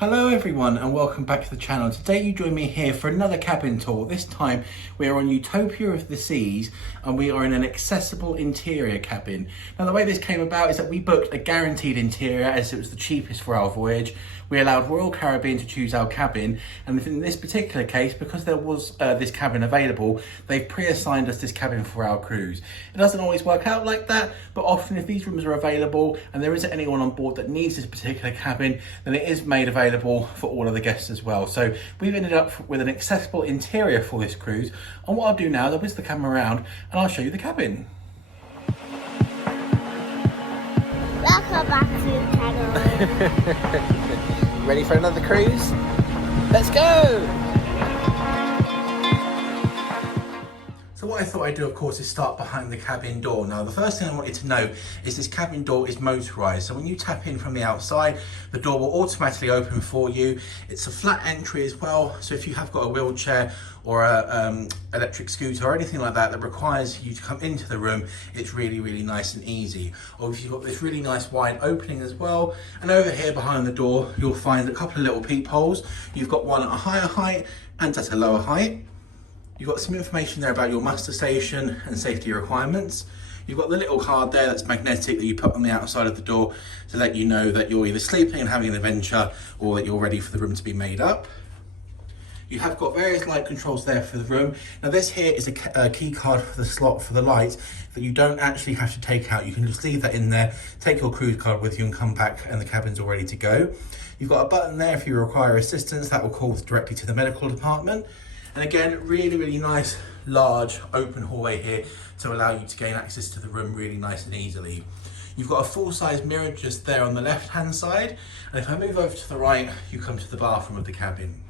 Hello everyone and welcome back to the channel. Today you join me here for another cabin tour. This time we are on Utopia of the Seas and we are in an accessible interior cabin. Now the way this came about is that we booked a guaranteed interior as it was the cheapest for our voyage. We allowed Royal Caribbean to choose our cabin, and in this particular case, because there was this cabin available, they've pre-assigned us this cabin for our cruise. It doesn't always work out like that, but often if these rooms are available and there isn't anyone on board that needs this particular cabin, then it is made available for all of the guests as well. So we've ended up with an accessible interior for this cruise, and what I'll do now is I'll whisk the camera around and I'll show you the cabin. Welcome back to the channel. Ready for another cruise? Let's go! So what I thought I'd do, of course, is start behind the cabin door. Now, the first thing I wanted to know is this cabin door is motorised. So when you tap in from the outside, the door will automatically open for you. It's a flat entry as well. So if you have got a wheelchair or a electric scooter or anything like that that requires you to come into the room, it's really, really nice and easy. Obviously, you've got this really nice wide opening as well. And over here behind the door, you'll find a couple of little peepholes. You've got one at a higher height and at a lower height. You've got some information there about your muster station and safety requirements. You've got the little card there that's magnetic that you put on the outside of the door to let you know that you're either sleeping and having an adventure or that you're ready for the room to be made up. You have got various light controls there for the room. Now this here is a key card for the slot for the lights that you don't actually have to take out. You can just leave that in there, take your cruise card with you and come back and the cabin's all ready to go. You've got a button there if you require assistance that will call directly to the medical department. And again, really, really nice, large, open hallway here to allow you to gain access to the room really nice and easily. You've got a full-size mirror just there on the left-hand side. And if I move over to the right, you come to the bathroom of the cabin.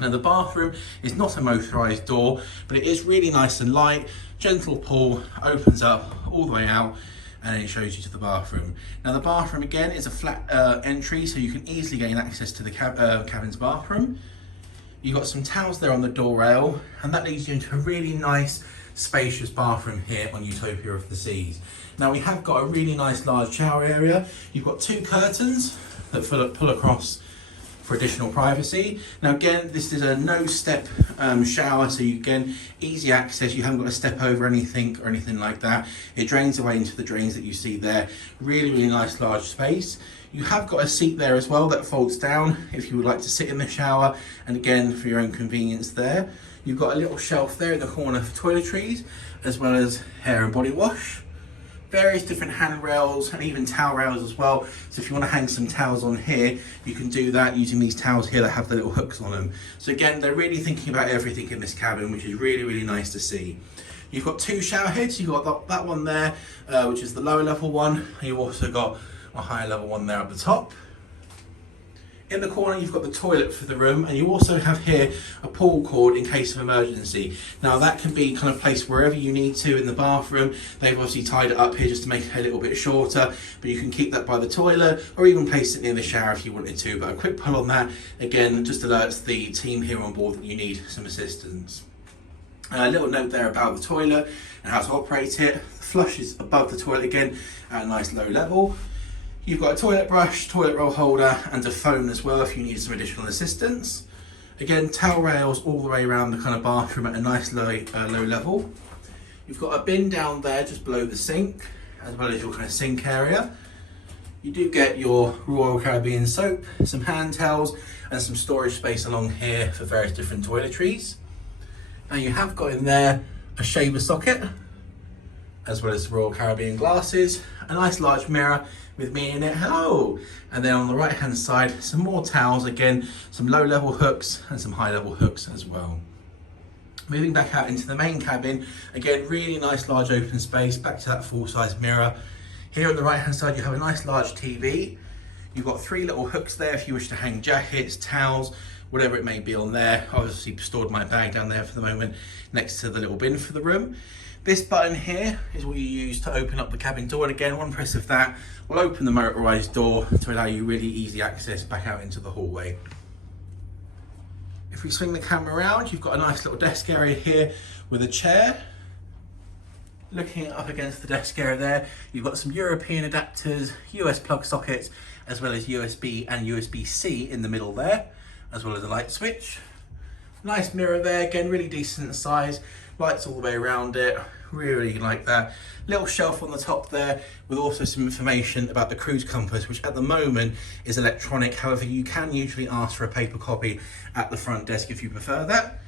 Now the bathroom is not a motorised door, but it is really nice and light. Gentle pull, opens up all the way out, and then it shows you to the bathroom. Now the bathroom again is a flat entry, so you can easily gain access to the cabin's bathroom. You've got some towels there on the door rail, and that leads you into a really nice, spacious bathroom here on Utopia of the Seas. Now we have got a really nice large shower area. You've got two curtains that pull across for additional privacy. Now again, this is a no step shower, so you again, easy access. You haven't got to step over anything or anything like that. It drains away into the drains that you see there. Really, really nice large space. You have got a seat there as well that folds down if you would like to sit in the shower, and again for your own convenience there. You've got a little shelf there in the corner for toiletries as well as hair and body wash. Various different handrails and even towel rails as well. So if you want to hang some towels on here, you can do that using these towels here that have the little hooks on them. So again, they're really thinking about everything in this cabin, which is really, really nice to see. You've got two shower heads. You've got that one there, which is the lower level one. And you've also got a higher level one there at the top. In the corner, you've got the toilet for the room, and you also have here a pull cord in case of emergency. Now that can be kind of placed wherever you need to in the bathroom. They've obviously tied it up here just to make it a little bit shorter, but you can keep that by the toilet or even place it near the shower if you wanted to. But a quick pull on that, again, just alerts the team here on board that you need some assistance. A little note there about the toilet and how to operate it. The flush is above the toilet again at a nice low level. You've got a toilet brush, toilet roll holder, and a phone as well if you need some additional assistance. Again, towel rails all the way around the kind of bathroom at a nice low level. You've got a bin down there just below the sink, as well as your kind of sink area. You do get your Royal Caribbean soap, some hand towels, and some storage space along here for various different toiletries. Now you have got in there a shaver socket, as well as Royal Caribbean glasses, a nice large mirror with me in it, hello! And then on the right hand side, some more towels, again, some low level hooks and some high level hooks as well. Moving back out into the main cabin, again, really nice large open space, back to that full size mirror. Here on the right hand side, you have a nice large TV. You've got three little hooks there if you wish to hang jackets, towels, whatever it may be on there. I've obviously stored my bag down there for the moment next to the little bin for the room. This button here is what you use to open up the cabin door, and again, one press of that will open the motorised door to allow you really easy access back out into the hallway. If we swing the camera around, you've got a nice little desk area here with a chair. Looking up against the desk area there, you've got some European adapters, US plug sockets, as well as USB and USB-C in the middle there, as well as a light switch. Nice mirror there, again, really decent size. Lights all the way around it, really like that. Little shelf on the top there with also some information about the cruise compass, which at the moment is electronic. However, you can usually ask for a paper copy at the front desk if you prefer that.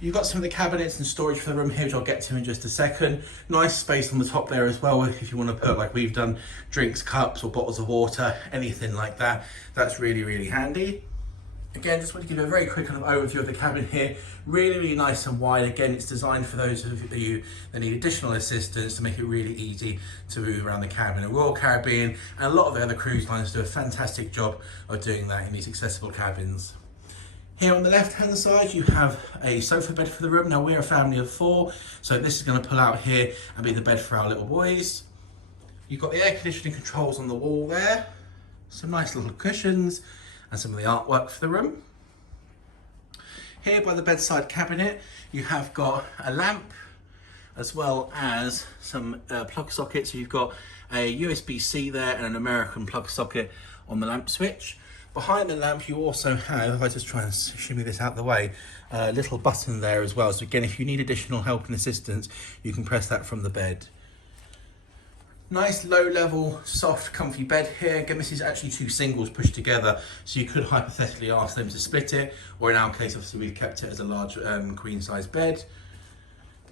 You've got some of the cabinets and storage for the room here, which I'll get to in just a second. Nice space on the top there as well, if you want to put, like we've done, drinks, cups or bottles of water, anything like that. That's really, really handy. Again, just want to give you a very quick kind of overview of the cabin here. Really, really nice and wide. Again, it's designed for those of you that need additional assistance to make it really easy to move around the cabin. And Royal Caribbean and a lot of the other cruise lines do a fantastic job of doing that in these accessible cabins. Here on the left hand side you have a sofa bed for the room. Now we're a family of 4, so this is going to pull out here and be the bed for our little boys. You've got the air conditioning controls on the wall there, some nice little cushions and some of the artwork for the room. Here by the bedside cabinet you have got a lamp as well as some plug sockets. So you've got a USB-C there and an American plug socket on the lamp switch. Behind the lamp you also have, if I just try and shimmy this out the way, a little button there as well. So again, if you need additional help and assistance, you can press that from the bed. Nice low level, soft, comfy bed here. Again, this is actually 2 singles pushed together, so you could hypothetically ask them to split it, or in our case, obviously we've kept it as a large queen size bed.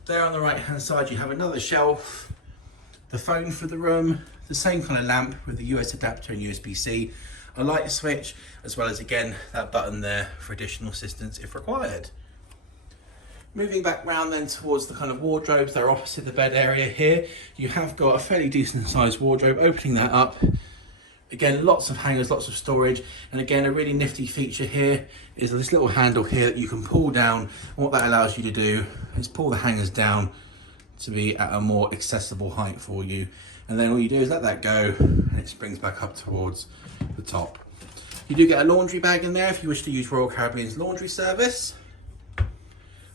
There on the right hand side, you have another shelf, the phone for the room, the same kind of lamp with the US adapter and USB-C, a light switch, as well as again, that button there for additional assistance if required. Moving back round then towards the kind of wardrobes that are opposite the bed area here, you have got a fairly decent sized wardrobe. Opening that up, again, lots of hangers, lots of storage, and again, a really nifty feature here is this little handle here that you can pull down, and what that allows you to do is pull the hangers down to be at a more accessible height for you, and then all you do is let that go and it springs back up towards the top. You do get a laundry bag in there if you wish to use Royal Caribbean's laundry service.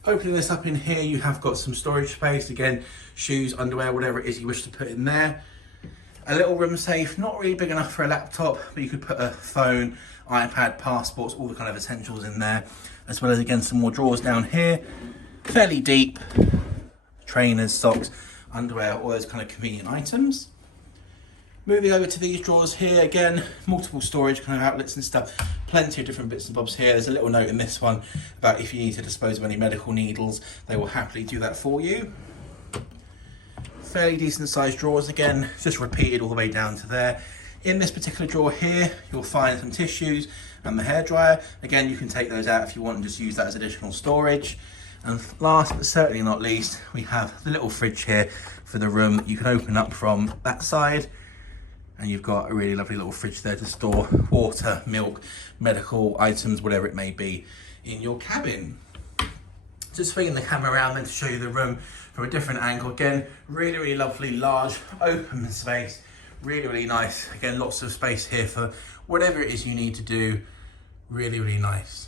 Opening this up in here, you have got some storage space, again, shoes, underwear, whatever it is you wish to put in there. A little room safe, not really big enough for a laptop, but you could put a phone, iPad, passports, all the kind of essentials in there, as well as again some more drawers down here, fairly deep, trainers, socks, underwear, all those kind of convenient items. Moving over to these drawers here, again, multiple storage kind of outlets and stuff, plenty of different bits and bobs here. There's a little note in this one about if you need to dispose of any medical needles, they will happily do that for you. Fairly decent sized drawers again, just repeated all the way down to there. In this particular drawer here, you'll find some tissues and the hairdryer. Again, you can take those out if you want and just use that as additional storage. And last but certainly not least, we have the little fridge here for the room that you can open up from that side. And you've got a really lovely little fridge there to store water, milk, medical items, whatever it may be in your cabin. Just swinging the camera around then to show you the room from a different angle. Again, really, really lovely, large, open space. Really, really nice. Again, lots of space here for whatever it is you need to do. Really, really nice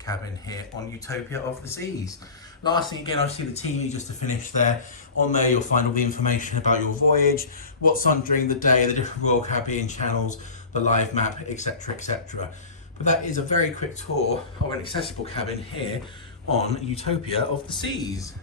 cabin here on Utopia of the Seas. Last thing, again, I see the TV just to finish there. On there, you'll find all the information about your voyage, what's on during the day, the different Royal Caribbean channels, the live map, etc, etc. But that is a very quick tour of an accessible cabin here on Utopia of the Seas.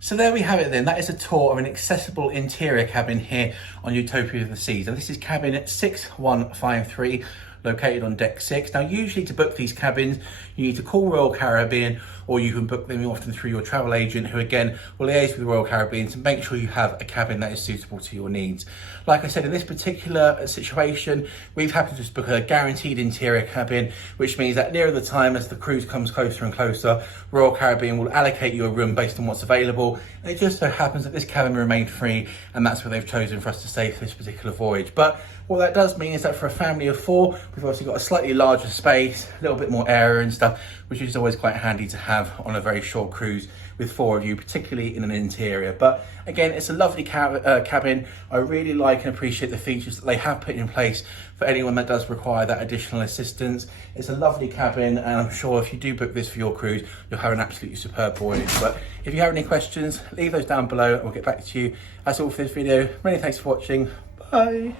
So there we have it then. That is a tour of an accessible interior cabin here on Utopia of the Seas. And this is cabin 6153. Located on deck 6. Now, usually to book these cabins, you need to call Royal Caribbean, or you can book them often through your travel agent, who again will liaise with Royal Caribbean to make sure you have a cabin that is suitable to your needs. Like I said, in this particular situation, we've had to just book a guaranteed interior cabin, which means that nearer the time as the cruise comes closer and closer, Royal Caribbean will allocate you a room based on what's available. And it just so happens that this cabin remained free, and that's where they've chosen for us to stay for this particular voyage. But what that does mean is that for a family of 4, we've obviously got a slightly larger space, a little bit more area and stuff, which is always quite handy to have on a very short cruise with 4 of you, particularly in an interior. But again, it's a lovely cabin. I really like and appreciate the features that they have put in place for anyone that does require that additional assistance. It's a lovely cabin, and I'm sure if you do book this for your cruise, you'll have an absolutely superb voyage. But if you have any questions, leave those down below and we'll get back to you. That's all for this video. Many thanks for watching. Bye.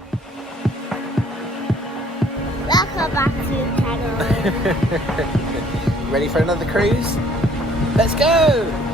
Welcome back to the channel. Ready for another cruise? Let's go!